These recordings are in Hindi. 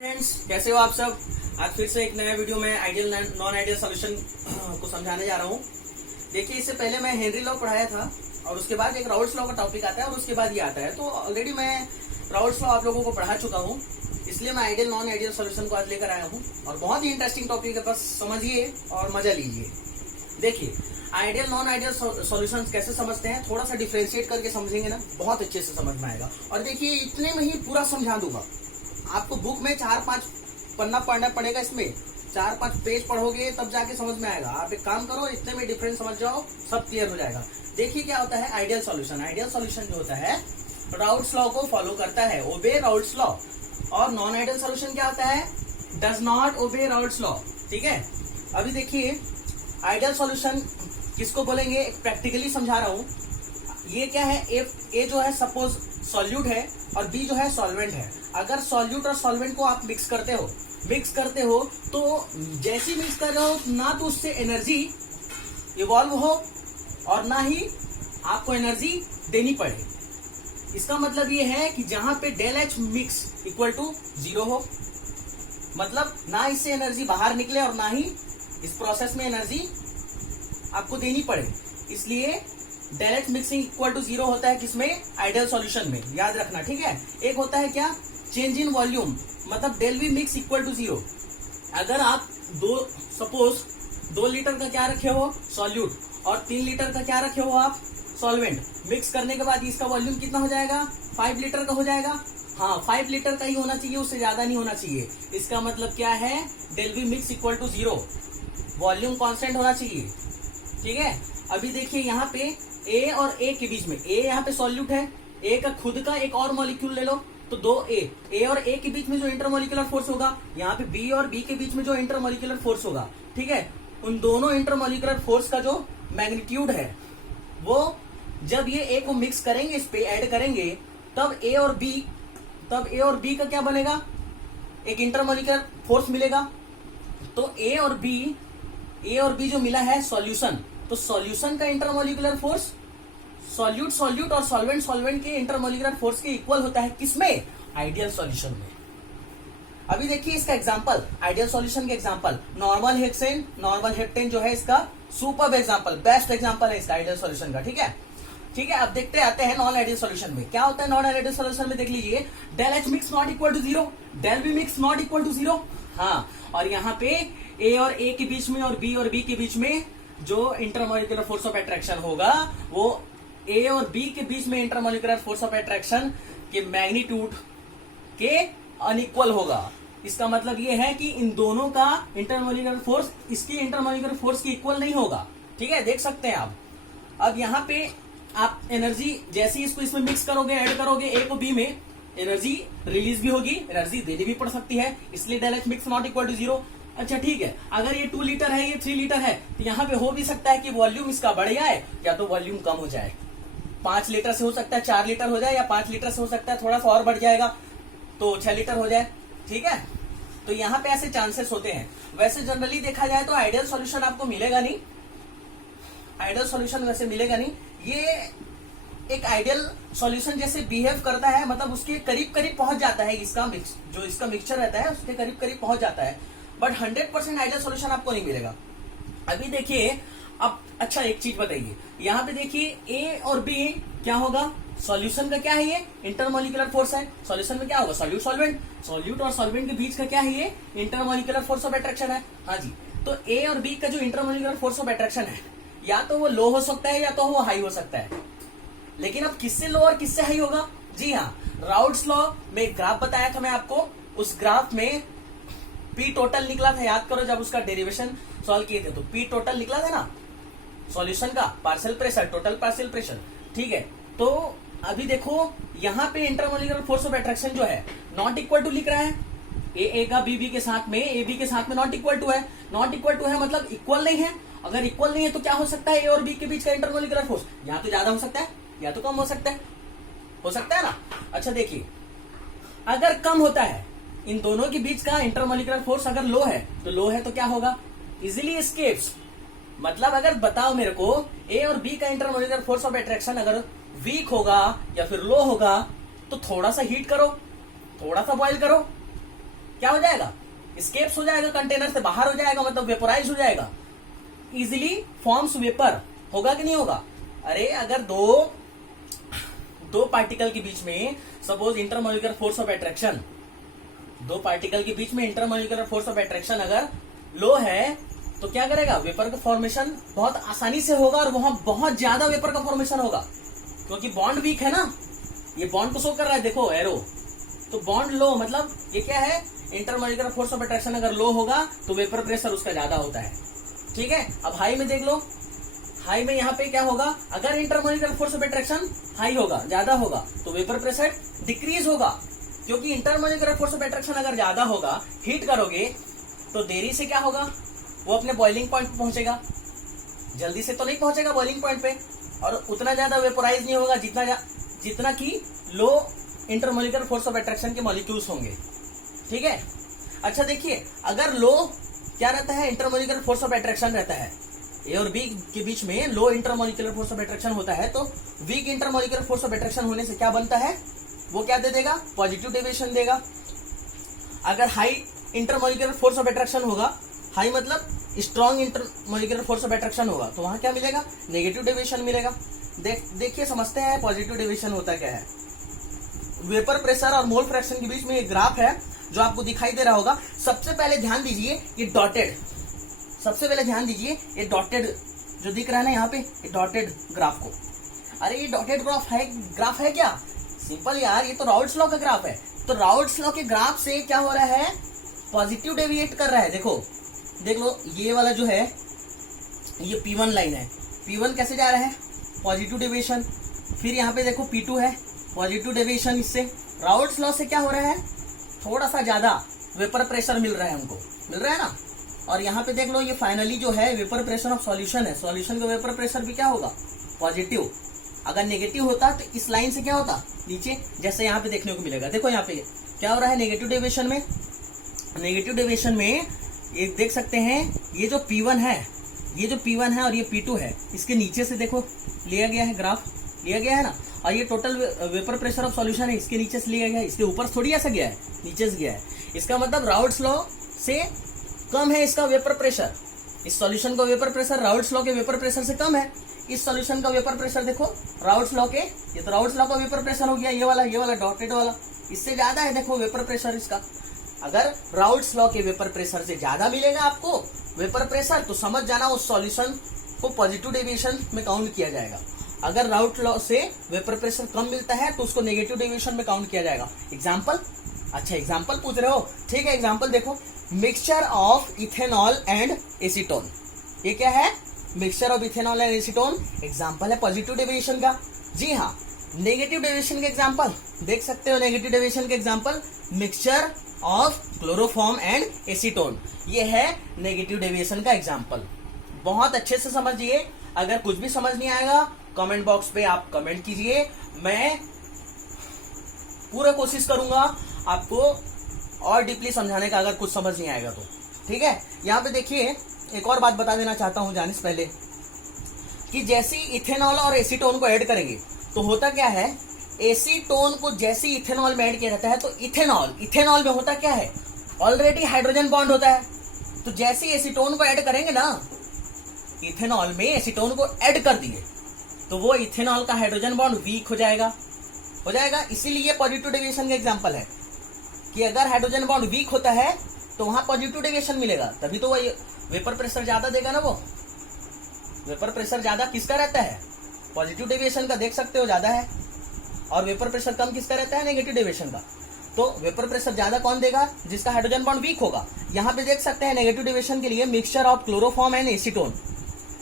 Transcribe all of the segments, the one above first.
फ्रेंड्स, कैसे हो आप सब। आज फिर से एक नया वीडियो में आइडियल नॉन आइडियल सॉल्यूशन को समझाने जा रहा हूँ। देखिए, इससे पहले मैं हेनरी लॉ पढ़ाया था और उसके बाद एक राउल्ट्स लॉ का टॉपिक आता है और उसके बाद ये आता है। तो ऑलरेडी मैं राउल्ट्स लॉ आप लोगों को पढ़ा चुका हूँ, इसलिए मैं आइडियल नॉन आइडियल सॉल्यूशन को आज लेकर आया हूँ और बहुत ही इंटरेस्टिंग टॉपिक है। बस समझिए और मजा लीजिए। देखिए, आइडियल नॉन आइडियल सॉल्यूशन कैसे समझते हैं, थोड़ा सा डिफ्रेंशिएट करके समझेंगे ना, बहुत अच्छे से समझ में आएगा। और देखिए, इतने में ही पूरा समझा दूंगा। आपको बुक में 4-5 पन्ना पढ़ना पड़ेगा, इसमें 4-5 पेज पढ़ोगे तब जाके समझ में आएगा। आप एक काम करो, इतने में डिफरेंस समझ जाओ, सब क्लियर हो जाएगा। देखिए क्या होता है आइडियल सॉल्यूशन। आइडियल सॉल्यूशन जो होता है राउल्ट्स लॉ को फॉलो करता है, ओबे राउल्ट्स लॉ। और नॉन आइडियल सॉल्यूशन क्या होता है, does not obey Raoult's law. ठीक है, अभी देखिए आइडियल सॉल्यूशन किसको बोलेंगे, प्रैक्टिकली समझा रहा हूं। ये क्या है, ए जो है सपोज सॉल्यूट है और बी जो है सॉल्वेंट है। अगर सॉल्यूट और सॉल्वेंट को आप मिक्स करते हो तो जैसे मिक्स कर रहे हो ना तो उससे एनर्जी इवॉल्व हो और ना ही आपको एनर्जी देनी पड़े। इसका मतलब ये है कि जहां पे del H mix equal to 0 हो, मतलब ना इससे एनर्जी बाहर निकले और ना ही इस प्रोसेस में एनर्जी आपको देनी पड़े। इसलिए del H mixing equal to 0 होता है किसमें, आइडियल सॉल्यूशन में। याद रखना, ठीक है। एक होता है क्या, चेंज इन वॉल्यूम, मतलब del V mix equal to 0। अगर आप सपोज 2 लीटर का क्या रखे हो, सॉल्यूट, और 3 लीटर का क्या रखे हो आप, सॉल्वेंट, मिक्स करने के बाद इसका वॉल्यूम कितना हो जाएगा, 5 लीटर का हो जाएगा। हाँ, 5 लीटर का ही होना चाहिए, उससे ज्यादा नहीं होना चाहिए। इसका मतलब क्या है, del V mix equal to 0, volume constant होना चाहिए। ठीक है, अभी देखिए यहाँ पे ए और ए के बीच में, ए यहाँ पे सॉल्यूट है, ए का खुद का एक और मॉलिक्यूल ले लो तो 2A और ए के बीच में जो इंटरमोलिकुलर फोर्स होगा, यहाँ पे बी और बी के बीच में जो इंटरमोलिकुलर फोर्स होगा, ठीक है, उन दोनों इंटरमोलिकुलर फोर्स का जो मैग्नीट्यूड है, वो जब ये ए को मिक्स करेंगे, इस पे ऐड करेंगे, तब ए और बी का क्या बनेगा, एक इंटरमोलिकुलर फोर्स मिलेगा। तो ए और बी जो मिला है सॉल्यूशन, तो सॉल्यूशन का इंटरमोलिकुलर फोर्स सॉल्यूट और सॉल्वेंट के इंटरमोलिकुलर फोर्स के इक्वल होता है, किसमें, आइडियल सॉल्यूशन में। अभी देखिए इसका एग्जांपल, आइडियल सॉल्यूशन के एग्जांपल, नॉर्मल हेक्सेन जो है इसका सुपर्ब एग्जांपल, बेस्ट एग्जांपल है इसका आइडियल सॉल्यूशन का। ठीक है, अब देखते आते हैं नॉन आइडियल सॉल्यूशन में। क्या होता है नॉन आइडियल सॉल्यूशन में, देख लीजिए, del H mix not equal to 0, del V mix not equal to 0। हाँ, और यहाँ पे ए और ए के बीच में और बी के बीच में जो इंटरमोलिकुलर फोर्स ऑफ अट्रैक्शन होगा, वो ए और बी के बीच में इंटरमोलिकुलर फोर्स ऑफ अट्रैक्शन के मैग्नीट्यूड के अनइक्वल होगा। इसका मतलब ये है कि इन दोनों का इंटरमोलिकुलर फोर्स इसकी इंटरमोलिकुलर फोर्स के इक्वल नहीं होगा। ठीक है, देख सकते हैं आप। अब यहाँ पे आप एनर्जी जैसे इसको इसमें मिक्स करोगे, ऐड करोगे, ए को बी में, एनर्जी रिलीज भी होगी, एनर्जी देनी भी पड़ सकती है, इसलिए del H mix not equal to 0। अच्छा ठीक है, अगर ये 2 लीटर है, ये 3 लीटर है, तो यहाँ पे हो भी सकता है कि वॉल्यूम इसका बढ़ जाए या तो वॉल्यूम कम हो जाए। 5 लीटर से हो सकता है 4 लीटर हो जाए, या 5 लीटर से हो सकता है थोड़ा सा और बढ़ जाएगा तो 6 लीटर हो जाए। ठीक है, तो यहाँ पे ऐसे चांसेस होते हैं। वैसे जनरली देखा जाए तो आइडियल सॉल्यूशन आपको मिलेगा नहीं, आइडियल सॉल्यूशन वैसे मिलेगा नहीं। ये एक आइडियल सॉल्यूशन जैसे बिहेव करता है, मतलब उसके करीब पहुंच जाता है, इसका मिक्सचर रहता है उसके करीब पहुंच जाता है, बट 100% आइडियल सॉल्यूशन आपको नहीं मिलेगा। अभी देखिए, अब अच्छा एक चीज बताइए, यहाँ पे देखिए ए और बी क्या होगा, सॉल्यूशन का क्या है, ये इंटरमोलिकुलर फोर्स है। सॉल्यूशन में क्या होगा, सॉल्यूट और सॉल्वेंट के बीच का क्या है, ये इंटरमोलिकुलर फोर्स ऑफ अट्रैक्शन है। हाँ जी, तो ए और बी का जो इंटरमोलिकुलर फोर्स ऑफ अट्रैक्शन है, या तो वो लो हो सकता है या तो वो हाई हो सकता है। लेकिन अब किससे लो और किससे हाई होगा, जी हाँ, राउल्ट्स लॉ में एक ग्राफ बताया था मैं आपको, उस ग्राफ में पी टोटल निकला था, याद करो जब उसका डेरिवेशन सॉल्व किए थे तो पी टोटल निकला था ना सॉल्यूशन का, partial pressure, total partial pressure. ठीक है, तो अभी देखो यहाँ पे इंटरमोलिकुलर फोर्स ऑफ अट्रैक्शन जो है नॉट इक्वल टू लिख रहा है, ए का बी के साथ में, ए बी के साथ में नॉट इक्वल टू है। नॉट इक्वल टू है मतलब इक्वल नहीं है। अगर इक्वल नहीं है तो क्या हो सकता है, ए और बी के बीच का इंटरमोलिकुलर फोर्स या तो ज्यादा हो सकता है या तो कम हो सकता है ना। अच्छा देखिए, अगर कम होता है, इन दोनों के बीच का इंटरमोलिकुलर फोर्स अगर लो है तो क्या होगा, इजिली एस्केप्स। मतलब अगर बताओ मेरे को, ए और बी का इंटरमोलिकुलर फोर्स ऑफ अट्रैक्शन अगर वीक होगा या फिर लो होगा, तो थोड़ा सा हीट करो, थोड़ा सा बॉयल करो, क्या हो जाएगा, स्केप्स हो जाएगा, कंटेनर से बाहर हो जाएगा, मतलब वेपोराइज हो जाएगा, इजिली फॉर्म्स वेपर। होगा कि नहीं होगा? अरे अगर दो पार्टिकल के बीच में suppose intermolecular force of attraction, दो पार्टिकल के बीच में इंटरमोलिकुलर फोर्स ऑफ अट्रैक्शन अगर लो है तो क्या करेगा, वेपर का फॉर्मेशन बहुत आसानी से होगा और वहां बहुत ज्यादा वेपर का फॉर्मेशन होगा, क्योंकि बॉन्ड वीक है ना। ये बॉन्ड को शो कर रहा है, देखो एरो, तो बॉन्ड लो मतलब ये क्या है, इंटरमोलिकुलर फोर्स ऑफ अट्रैक्शन अगर लो होगा तो वेपर प्रेशर उसका ज्यादा होता है। ठीक है, अब हाई में देख लो, हाई में यहाँ पे क्या होगा, अगर intermolecular force of attraction high होगा, ज्यादा होगा, तो वेपर प्रेशर डिक्रीज होगा, क्योंकि इंटरमोलिकुलर फोर्स ऑफ अट्रैक्शन अगर ज्यादा होगा, हीट करोगे तो देरी से क्या होगा, वो अपने बॉइलिंग पॉइंट पे पहुंचेगा, जल्दी से तो नहीं पहुंचेगा बॉइलिंग पॉइंट पे, और उतना ज्यादा वेपोराइज नहीं होगा जितना कि लो इंटरमोलिकुलर फोर्स ऑफ अट्रैक्शन के मॉलिक्यूल्स होंगे। ठीक है, अच्छा देखिए, अगर लो क्या रहता है, इंटरमोलिकुलर फोर्स ऑफ अट्रैक्शन रहता है, ए और बी के बीच में low intermolecular force of attraction होता है, तो weak intermolecular force of attraction होने से क्या बनता है, वो क्या दे देगा, पॉजिटिव डेविएशन देगा। अगर high intermolecular force of attraction होगा, हाई मतलब strong intermolecular force of attraction होगा, तो वहां क्या मिलेगा, नेगेटिव डेविएशन मिलेगा। देखिए समझते हैं पॉजिटिव डेविएशन होता क्या है। वेपर प्रेशर और मोल फ्रैक्शन के बीच में एक ग्राफ है जो आपको दिखाई दे रहा होगा। सबसे पहले ध्यान दीजिए ये डॉटेड, सबसे पहले ध्यान दीजिए ये डॉटेड जो दिख रहा है ना यहाँ पे, ये डॉटेड ग्राफ को, अरे ये डॉटेड ग्राफ है क्या, सिंपल यार, ये तो राउल्ट्स लॉ का ग्राफ है। तो राउल्ट्स लॉ के ग्राफ से क्या हो रहा है, पॉजिटिव डेविएट कर रहा है। देखो देख लो, ये वाला जो है ये P1 लाइन है, P1 कैसे जा रहा है, पॉजिटिव डेविएशन, फिर यहाँ पे देखो P2 है, पॉजिटिव डेविएशन। इससे राउल्ट्स लॉ से क्या हो रहा है, थोड़ा सा ज्यादा वेपर प्रेशर मिल रहा है हमको, मिल रहा है ना। और यहाँ पे देख लो, ये फाइनली जो है वेपर प्रेशर ऑफ सॉल्यूशन है, सॉल्यूशन का वेपर प्रेशर भी क्या होगा, पॉजिटिव। अगर नेगेटिव होता तो इस लाइन से क्या होता, नीचे, जैसे यहाँ पे देखने को मिलेगा। देखो यहाँ पे क्या हो रहा है, नेगेटिव डेविएशन में, नेगेटिव डेविएशन में ये देख सकते हैं, ये जो P1 है, ये जो P1 है और ये P2 है, इसके नीचे से देखो लिया गया है, ग्राफ लिया गया है ना, और ये total vapour pressure of solution है, इसके नीचे से लिया गया है, इसके ऊपर थोड़ी ऐसा गया है, नीचे से गया है। इसका मतलब राउल्ट्स लॉ से कम है इसका वेपर प्रेशर, इस सॉल्यूशन का वेपर प्रेशर राउल्ट्स लॉ के वेपर प्रेशर से कम है। इस सॉल्यूशन का वेपर प्रेशर देखो राउल्ट्स लॉ के, ये तो राउल्ट्स लॉ का वेपर प्रेशर हो गया, ये वाला डॉटेड वाला, इससे ज्यादा है देखो वेपर प्रेशर इसका। अगर राउल्ट्स लॉ के वेपर प्रेशर से ज्यादा मिलेगा आपको वेपर प्रेशर, तो समझ जाना उस सॉल्यूशन को पॉजिटिव डेविएशन में काउंट किया जाएगा। अगर राउल्ट्स लॉ से वेपर प्रेशर कम मिलता है तो उसको नेगेटिव डेविएशन में काउंट किया जाएगा। एग्जांपल, अच्छा एग्जांपल पूछ रहे हो, ठीक है एग्जांपल देखो, mixture of ethanol and acetone, ये क्या है, mixture of ethanol and acetone, example है पॉजिटिव डेविएशन का। जी हाँ, नेगेटिव डेविएशन के एग्जांपल देख सकते हो, नेगेटिव डेविएशन के example mixture of chloroform and acetone, ये है नेगेटिव डेविएशन का एग्जांपल। बहुत अच्छे से समझिए, अगर कुछ भी समझ नहीं आएगा कमेंट बॉक्स पे आप कमेंट कीजिए, मैं पूरा कोशिश करूंगा आपको और डीपली समझाने का, अगर कुछ समझ नहीं आएगा तो। ठीक है, यहाँ पे देखिए एक और बात बता देना चाहता हूं जाने से पहले, कि जैसे इथेनॉल और एसीटोन को ऐड करेंगे तो होता क्या है, एसीटोन को जैसे इथेनॉल में ऐड किया जाता है तो इथेनॉल में होता क्या है, ऑलरेडी हाइड्रोजन बॉन्ड होता है। तो जैसे एसीटोन को ऐड करेंगे ना, इथेनॉल में एसीटोन को ऐड कर दिए तो वो इथेनॉल का हाइड्रोजन बॉन्ड वीक हो जाएगा। इसीलिए पॉजिटिव डेविएशन का एग्जांपल है कि अगर हाइड्रोजन बॉन्ड वीक होता है तो वहां पॉजिटिव डेविएशन मिलेगा, तभी तो वो वेपर प्रेशर ज्यादा देगा ना। वो वेपर प्रेशर ज्यादा किसका रहता है, पॉजिटिव डेविएशन का, देख सकते हो ज्यादा है, और वेपर प्रेशर कम किसका रहता है, नेगेटिव डेविएशन का। तो वेपर प्रेशर ज्यादा कौन देगा, जिसका हाइड्रोजन बॉन्ड वीक होगा। यहाँ पे देख सकते हैं नेगेटिव डेविएशन के लिए mixture of chloroform and acetone.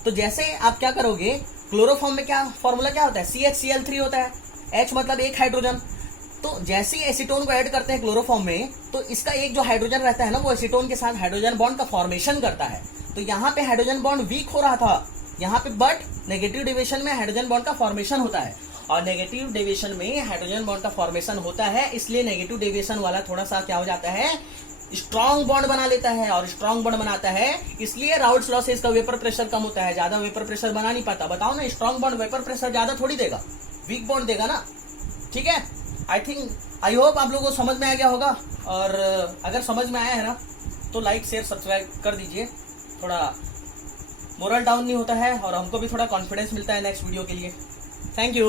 तो जैसे आप क्या करोगे, क्लोरोफॉर्म में क्या फॉर्मूला क्या होता है, CHCl3 होता है, H मतलब एक हाइड्रोजन। तो जैसे ही एसीटोन को ऐड करते हैं क्लोरोफॉर्म में, तो इसका एक जो हाइड्रोजन रहता है ना, वो एसीटोन के साथ हाइड्रोजन बॉन्ड का फॉर्मेशन करता है। तो यहाँ पे हाइड्रोजन बॉन्ड वीक हो रहा था यहाँ पे, बट नेगेटिव डेविएशन में हाइड्रोजन बॉन्ड का फॉर्मेशन होता है, और नेगेटिव डेविएशन में हाइड्रोजन बॉन्ड का फॉर्मेशन होता है, इसलिए नेगेटिव डेविएशन वाला थोड़ा सा क्या हो जाता है, स्ट्रॉन्ग बॉन्ड बना लेता है, और स्ट्रॉन्ग बॉन्ड बनाता है, इसलिए राउल्ट्स लॉ से इसका वेपर प्रेशर कम होता है, ज्यादा वेपर प्रेशर बना नहीं पाता। बताओ ना, स्ट्रॉन्ग बॉन्ड वेपर प्रेशर ज्यादा थोड़ी देगा, वीक बॉन्ड देगा ना। ठीक है, आई थिंक आई होप आप लोगों को समझ में आ गया होगा, और अगर समझ में आया है ना तो लाइक शेयर सब्सक्राइब कर दीजिए, थोड़ा मोरल डाउन नहीं होता है और हमको भी थोड़ा कॉन्फिडेंस मिलता है नेक्स्ट वीडियो के लिए। Thank you.